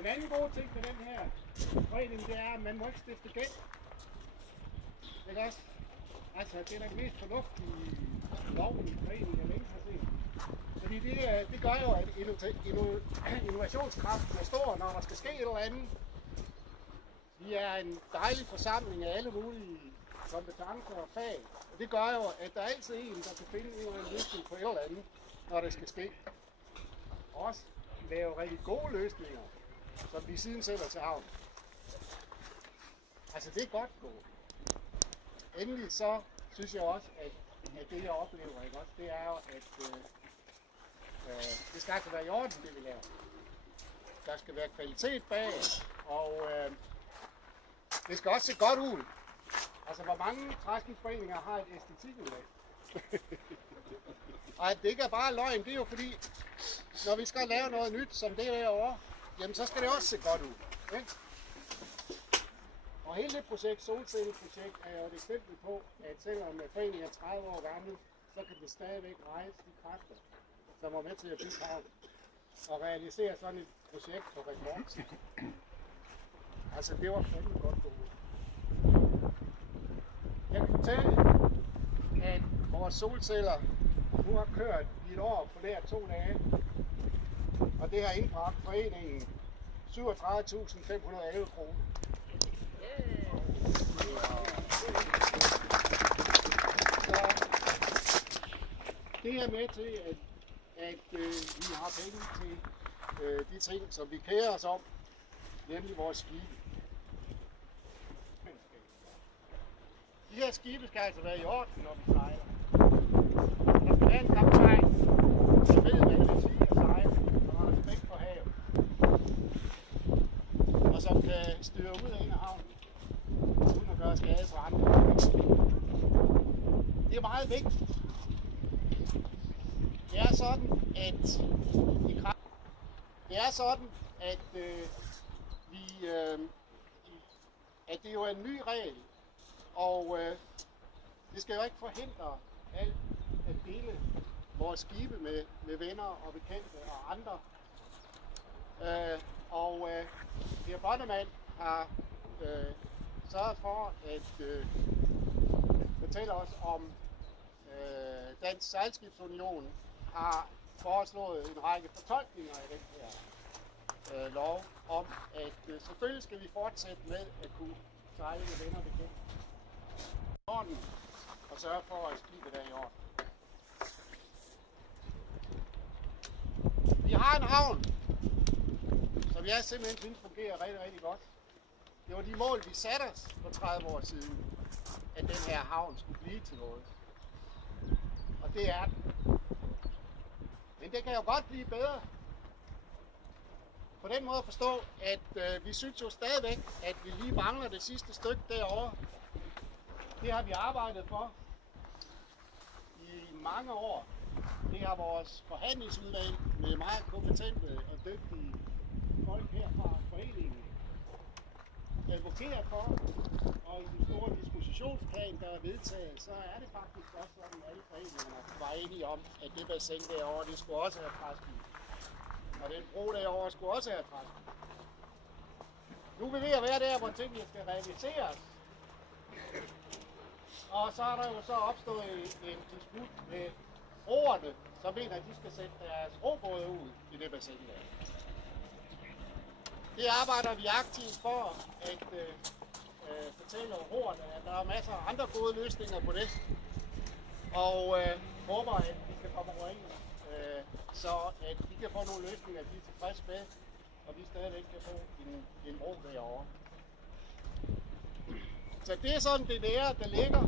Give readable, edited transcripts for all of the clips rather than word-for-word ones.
Den anden gode ting med den her forening, det er, at man må ikke stifte gæld. Ikke også? Altså, det er den mest fornuftige lov i foreningen, jeg længe har set. Fordi det gør jo, at innovationskraften er stor, når der skal ske et eller andet. Vi er en dejlig forsamling af alle mulige kompetencer og fag. Og det gør jo, at der er altid en, der kan finde en eller anden løsning på et eller andet, når det skal ske. Også lave rigtig gode løsninger, som vi siden sætter til havn. Altså det er godt gået. Endelig så synes jeg også, at det jeg oplever, ikke også, det er jo, at det skal altså være i orden, det vi laver. Der skal være kvalitet bag, og det skal også se godt ud. Altså hvor mange træskibsforeninger har et æstetikudvalg? Og at det ikke er bare løgn, det er jo fordi, når vi skal lave noget nyt som det derovre, jamen så skal det også se godt ud. Ikke? Og hele det projekt, solcelleprojekt, er jo et eksempel på, at selvom foreningen er 30 år gammel, så kan det stadigvæk rejse de kræfter, som var med til at bygge havn og realisere sådan et projekt på rekordtid. Altså det var fandme godt gået. Jeg kan fortælle, at vores solceller nu har kørt i et år på nær 2 dage, og det har indbragt foreningen 37.511 kroner. Så det er med til, at vi har penge til de ting, som vi kærer os om, nemlig vores skibe. De her skibe skal altså være i orden, når vi sejler. Der skal være en kaptajn, som ved, hvad det vil sige at sejle, som har respekt for havet, og som kan styre ud af en af havnen, uden at gøre skade på andre. Det er meget vigtigt. Det er sådan, at det jo er en ny regel, og det skal jo ikke forhindre alt at dele vores skibe med venner og bekendte og andre. Per Bonnemann har sørget for at fortælle os om Dansk Sejlskibsunion har foreslået en række fortolkninger i den her lov om, at selvfølgelig skal vi fortsætte med at kunne sejle med venner og bekendte og sørge for, at skibet er i orden. Vi har en havn, som jeg simpelthen synes fungerer rigtig, rigtig godt. Det var de mål, vi satte os for 30 år siden, at den her havn skulle blive til noget. Og det er den. Men det kan jo godt blive bedre. På den måde at forstå, at vi synes jo stadigvæk, at vi lige mangler det sidste stykke derovre. Det har vi arbejdet for i mange år. Det har vores forhandlingsudvalg med meget kompetente og dygtige folk her fra foreningen advokeret for, og i den store dispositionsplan, der er vedtaget, så er det faktisk også sådan, at alle foreningerne var enige om, at det bassin derovre, det skulle også have træskib. Og den bro derovre skulle også have træskib. Nu er vi ved at være der, hvor tingene skal realiseres. Og så er der jo så opstået en disput med roerne, som mener, at de skal sætte deres robåde ud i det bassin der. Det arbejder vi aktivt for at fortælle roerne, at der er masser af andre gode løsninger på det. Og håber, at vi kan komme overens, så at vi kan få nogle løsninger, de er tilfredse med, og vi stadigvæk kan få en bro derovre. Så det er sådan det nære, der ligger.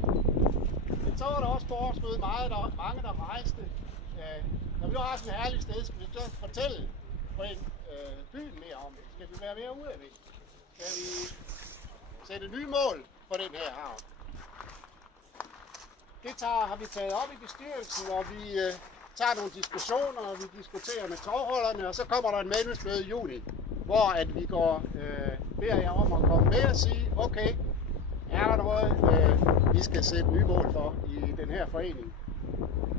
Men så var der også på årsmødet mange, der rejste. Når vi har sådan et herligt sted, skal vi så fortælle på byen mere om det. Skal vi være mere ude af det? Skal vi sætte nye mål på den her havn? Det har vi taget op i bestyrelsen, og vi tager nogle diskussioner, og vi diskuterer med tovholderne, og så kommer der en manusmøde i juni, hvor at vi beder jer om at komme med og sige, okay, er der noget, vi skal sætte nye mål for i den her forening?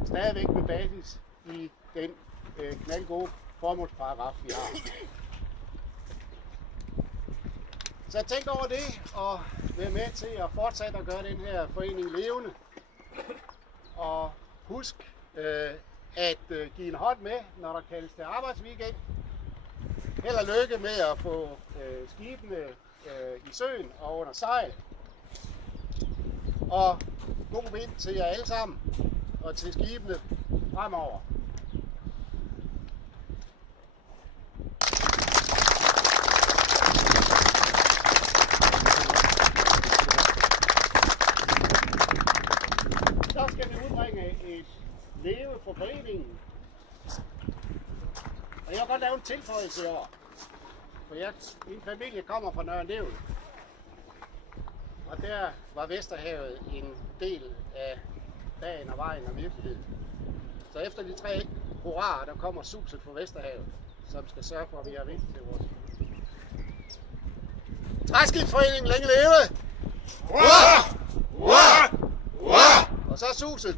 Stadigvæk med basis i den knaldgode formålsparagraf, vi har. Så jeg tænkte over det, og være med til at fortsætte at gøre den her forening levende. Og husk at give en hånd med, når der kaldes til arbejdsweekend. Held og lykke med at få skibene i søen og under sejl. Og god vind til jer alle sammen og til skibene fremover. Så skal vi udbringe et leve for foreningen. Og jeg vil godt lave en tilføjelse i år. For min familie kommer fra Nørre Nævn. Og der var Vesterhavet en del af dagen og vejen og virkeligheden. Så efter de 3 hurraer, der kommer suset for Vesterhavet, som skal sørge for, at vi har vind til vores Træskibsforeningen, længe leve! Hurra! Hurra! Hurra! Og så suset.